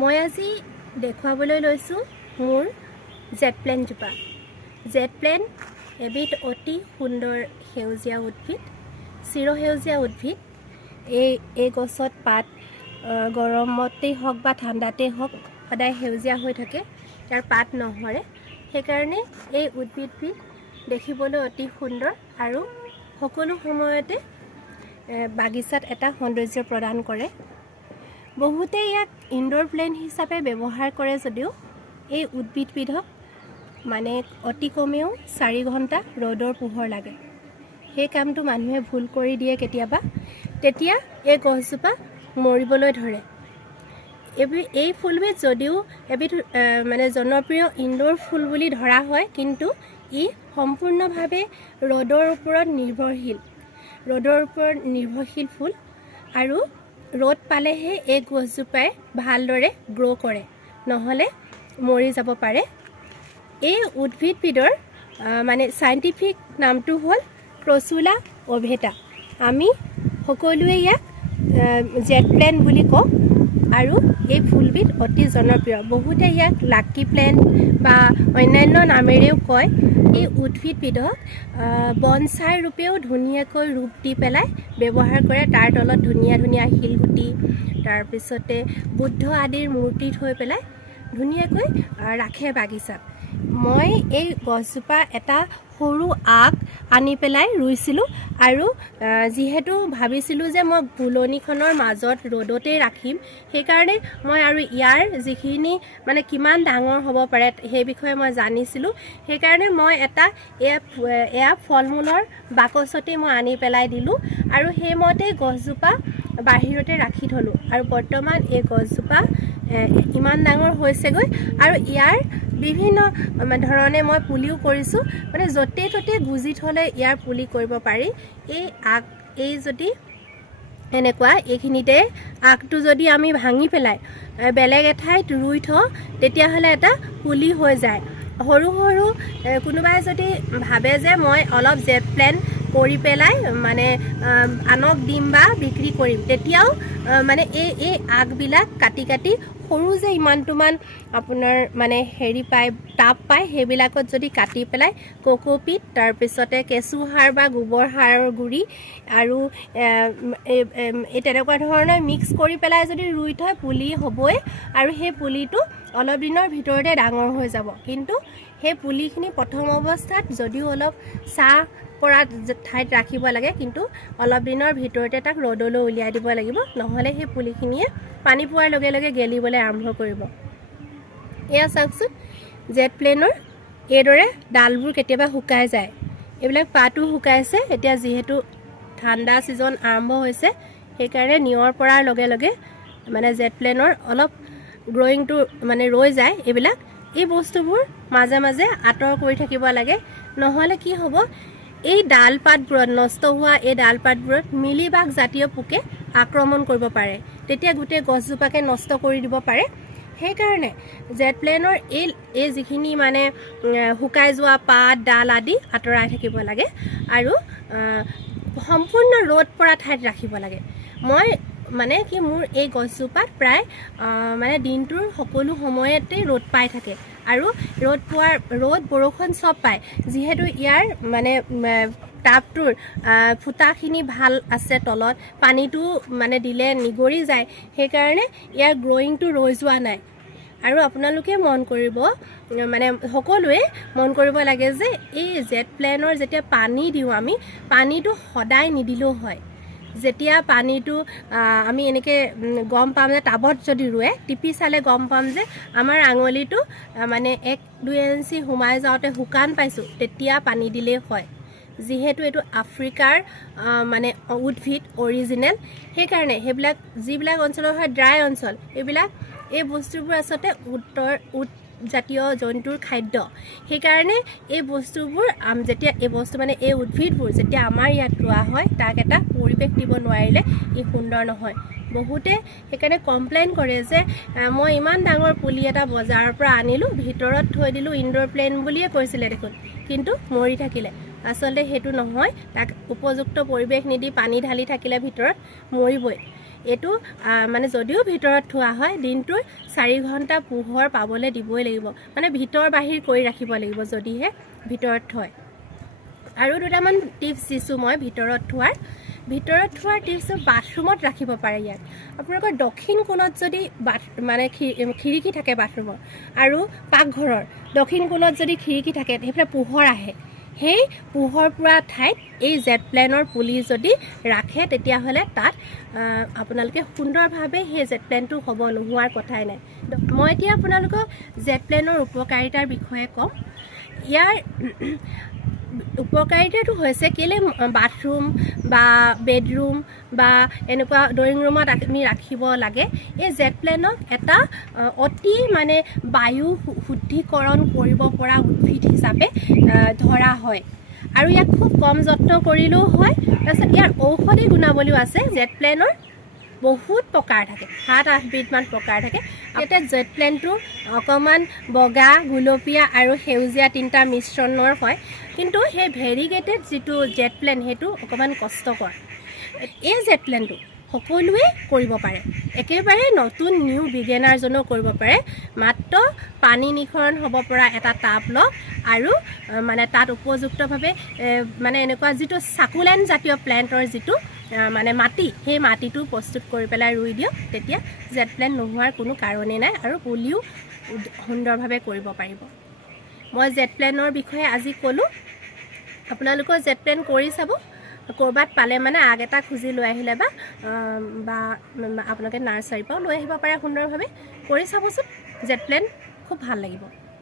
মই আজি দেখুৱাবলৈ লৈছোঁ মোৰ জেড প্লেন জোপা। জেড প্লেন এবিধ অতি সুন্দৰ সেউজীয়া উদ্ভিদ, চিৰসেউজীয়া উদ্ভিদ। এই গছত পাত গৰমতেই হওক বা ঠাণ্ডাতেই হওক সদায় সেউজীয়া হৈ থাকে, ইয়াৰ পাত নহৰে। সেইকাৰণে এই উদ্ভিদবিধ দেখিবলৈ অতি সুন্দৰ আৰু সকলো সময়তে বাগিচাত এটা সৌন্দৰ্য প্ৰদান কৰে। বহুতে ইয়াক ইনডোৰ প্লেণ্ট হিচাপে ব্যৱহাৰ কৰে যদিও এই উদ্ভিদবিধক অতি কমেও 4 ঘণ্টা ৰ'দৰ পোহৰ লাগে। সেই কামটো মানুহে ভুল কৰি দিয়ে কেতিয়াবা, তেতিয়া এই গছজোপা মৰিবলৈ ধৰে। এই ফুলবিধ যদিও এবিধ জনপ্ৰিয় ইনডোৰ ফুল বুলি ধৰা হয়, কিন্তু ই সম্পূৰ্ণভাৱে ৰ'দৰ ওপৰত নিৰ্ভৰশীল ফুল আৰু ৰ'দ পালেহে এই গছজোপাই ভালদৰে গ্ৰ' কৰে, নহ'লে মৰি যাব পাৰে। এই উদ্ভিদবিধৰ চাইণ্টিফিক নামটো হ'ল ক্ৰছুলা ওভেটা। আমি সকলোৱে ইয়াক জেড প্লেণ্ট বুলি কওঁ আৰু এই ফুলবিধ অতি জনপ্ৰিয়। বহুতে ইয়াক লাকি প্লেণ্ট বা অন্যান্য নামেৰেও কয়। এই উদ্ভিদবিধক বনচাই ৰূপেও ধুনীয়াকৈ ৰূপ দি পেলাই ব্যৱহাৰ কৰে। তাৰ তলত ধুনীয়া ধুনীয়া শিলগুটি, তাৰপিছতে বুদ্ধ আদিৰ মূৰ্তি থৈ পেলাই ধুনীয়াকৈ ৰাখে বাগিচাত। মই এই গছজোপা এটা সৰু আগ আনি পেলাই ৰুইছিলোঁ আৰু যিহেতু ভাবিছিলোঁ যে মই ফুলনিখনৰ মাজত ৰ'দতেই ৰাখিম, সেইকাৰণে মই আৰু ইয়াৰ যিখিনি কিমান ডাঙৰ হ'ব পাৰে সেই বিষয়ে মই জানিছিলোঁ। সেইকাৰণে মই এয়া ফল মূলৰ বাকচতেই মই আনি পেলাই দিলোঁ আৰু সেইমতে গছজোপা বাহিৰতে ৰাখি থলোঁ। আৰু বৰ্তমান এই গছজোপা ইমান ডাঙৰ হৈছেগৈ আৰু ইয়াৰ বিভিন্ন ধৰণে মই পুলিও কৰিছোঁ। য'তে ত'তে গুজি থ'লে ইয়াৰ পুলি কৰিব পাৰি। এই যদি এনেকুৱা এইখিনিতে আগটো যদি আমি ভাঙি পেলাই বেলেগ এঠাইত ৰুই থওঁ, তেতিয়াহ'লে এটা পুলি হৈ যায়। সৰু সৰু কোনোবাই যদি ভাবে যে মই অলপ জেড প্লেণ্ট কৰি পেলাই আনক দিম বা বিক্ৰী কৰিম, তেতিয়াও এই আগবিলাক কাটি সৰু যে ইমানটোমান আপোনাৰ টাব পায়, সেইবিলাকত যদি কাটি পেলাই কোকোপিট, তাৰপিছতে কেঁচু সাৰ বা গোবৰ সাৰৰ গুড়ি আৰু এই তেনেকুৱা ধৰণৰ মিক্স কৰি পেলাই যদি ৰুই থয়, পুলি হ'বই আৰু সেই পুলিটো অলপ দিনৰ ভিতৰতে ডাঙৰ হৈ যাব। কিন্তু সেই পুলিখিনি প্ৰথম অৱস্থাত যদিও অলপ ছাঁ পৰা ঠাইত ৰাখিব লাগে, কিন্তু অলপ দিনৰ ভিতৰতে তাক ৰ'দলৈ উলিয়াই দিব লাগিব, নহ'লে সেই পুলিখিনিয়ে পানী পোৱাৰ লগে লগে গেলিবলৈ আৰম্ভ কৰিব। এয়া চাওকচোন, জেড প্লেনৰ এইদৰে ডালবোৰ কেতিয়াবা শুকাই যায়। এইবিলাক পাতো শুকাইছে। এতিয়া যিহেতু ঠাণ্ডা ছিজন আৰম্ভ হৈছে, সেইকাৰণে নিয়ৰ পৰাৰ লগে লগে জেড প্লেনৰ অলপ গ্ৰ'য়িংটো ৰৈ যায়। এই বস্তুবোৰ মাজে মাজে আঁতৰ কৰি থাকিব লাগে, নহ'লে কি হ'ব, এই ডালপাতবোৰত নষ্ট হোৱা এই ডালপাতবোৰত মিলিবাগ জাতীয় পোকে আক্ৰমণ কৰিব পাৰে, তেতিয়া গোটেই গছজোপাকে নষ্ট কৰি দিব পাৰে। সেইকাৰণে জেড প্লেনৰ এই যিখিনি শুকাই যোৱা পাত ডাল আদি আঁতৰাই থাকিব লাগে আৰু সম্পূৰ্ণ ৰ'দ পৰা ঠাইত ৰাখিব লাগে। মই মোৰ এই গছজোপাত প্ৰায় দিনটোৰ সকলো সময়তে ৰ'দ পাই থাকে আৰু ৰ'দ বৰষুণ চব পায়। যিহেতু ইয়াৰ টাবটোৰ ফুটাখিনি ভাল আছে, তলত পানীটো দিলে নিগৰি যায়, সেইকাৰণে ইয়াৰ গ্ৰ'য়িংটো ৰৈ যোৱা নাই। আৰু আপোনালোকে সকলোৱে মন কৰিব লাগে যে এই জেড প্লেনৰ যেতিয়া পানী দিওঁ, আমি পানীটো সদায় নিদিলেও হয়। যেতিয়া পানীটো আমি এনেকৈ গম পাম যে টাবত যদি ৰুৱে, টিপি চালে গম পাম যে আমাৰ আঙুলিটো 1-2 ইঞ্চি সোমাই যাওঁতে শুকান পাইছোঁ, তেতিয়া পানী দিলেই হয়। যিহেতু এইটো আফ্ৰিকাৰ উদ্ভিদ অৰিজিনেল, সেইকাৰণে যিবিলাক অঞ্চলৰ হয় ড্ৰাই অঞ্চল, এই বস্তুবোৰ আচলতে উট জাতীয় জন্তুৰ খাদ্য। সেইকাৰণে এই বস্তুবোৰ এই উদ্ভিদবোৰ যেতিয়া আমাৰ ইয়াত ৰোৱা হয়, তাক এটা পৰিৱেশ দিব নোৱাৰিলে ই সুন্দৰ নহয়। বহুতে সেইকাৰণে কমপ্লেইন কৰে যে মই ইমান ডাঙৰ পুলি এটা বজাৰৰ পৰা আনিলোঁ, ভিতৰত থৈ দিলোঁ, ইনডোৰ প্লেণ্ট বুলিয়ে কৈছিলে দেখোন, কিন্তু মৰি থাকিলে। আচলতে সেইটো নহয়, তাক উপযুক্ত পৰিৱেশ নিদি পানী ঢালি থাকিলে ভিতৰত মৰিবই। এইটো মানে যদিও ভিতৰত থোৱা হয় দিনটোৰ 4 ঘণ্টা পোহৰ পাবলৈ দিবই লাগিব মানে ভিতৰ বাহিৰ কৰি ৰাখিব লাগিব যদিহে ভিতৰত থয় আৰু দুটামান টিপছ দিছোঁ মই ভিতৰত থোৱাৰ টিপছ বাথৰুমত ৰাখিব পাৰে ইয়াক আপোনালোকৰ দক্ষিণ কোণত যদি মানে খিৰিকী থাকে বাথৰুমৰ আৰু পাকঘৰৰ দক্ষিণ কোণত যদি খিৰিকী থাকে সেইফালে পোহৰ আহে সেই পোহৰ পৰা ঠাইত এই জেড প্লেনৰ পুলি যদি ৰাখে তেতিয়াহ'লে তাত আপোনালোকে সুন্দৰভাৱে সেই জেড প্লেনটো হ'ব নোহোৱাৰ কথাই নাই মই এতিয়া আপোনালোকক জেড প্লেনৰ উপকাৰিতাৰ বিষয়ে ক'ম ইয়াৰ উপকাৰিতাটো হৈছে কেলে বাথৰুম বা বেডৰুম বা এনেকুৱা ড্ৰয়িং ৰুমত আমি ৰাখিব লাগে এই জেড প্লেনক এটা অতি মানে বায়ু শুদ্ধিকৰণ কৰিব পৰা উদ্ভিদ হিচাপে ধৰা হয় আৰু ইয়াক খুব কম যত্ন কৰিলেও হয় তাৰপিছত ইয়াৰ ঔষধি গুণাৱলীও আছে জেড প্লেনৰ বহুত প্ৰকাৰ থাকে 7-8 বিধমান প্ৰকাৰ থাকে এতিয়া জেড প্লেনটো অকণমান বগা গুলপীয়া আৰু সেউজীয়া তিনিটা মিশ্ৰণৰ হয় কিন্তু সেই ভেৰিগেটেড যিটো জেড প্লেন সেইটো অকণমান কষ্টকৰ এই জেড প্লেনটো সকলোৱে কৰিব পাৰে একেবাৰে নতুন নিউ বিগিনাৰজনেও কৰিব পাৰে মাত্ৰ পানী নিখৰণ হ'ব পৰা এটা টাব লওক আৰু মানে তাত উপযুক্তভাৱে মানে এনেকুৱা যিটো সাকুলেণ্ট জাতীয় প্লেণ্টৰ যিটো মানে মাটি সেই মাটিটো প্ৰস্তুত কৰি পেলাই ৰুই দিয়ক তেতিয়া জেড প্লেন নোহোৱাৰ কোনো কাৰণেই নাই আৰু পুলিও সুন্দৰভাৱে কৰিব পাৰিব মই জেড প্লেনৰ বিষয়ে আজি ক'লোঁ আপোনালোকৰ জেড প্লেন কৰি চাব ক'ৰবাত পালে মানে আগ এটা খুজি লৈ আহিলে বা আপোনালোকে নাৰ্চাৰীৰ পৰাও লৈ আহিব পাৰে সুন্দৰভাৱে কৰি চাবচোন জেড প্লেন খুব ভাল লাগিব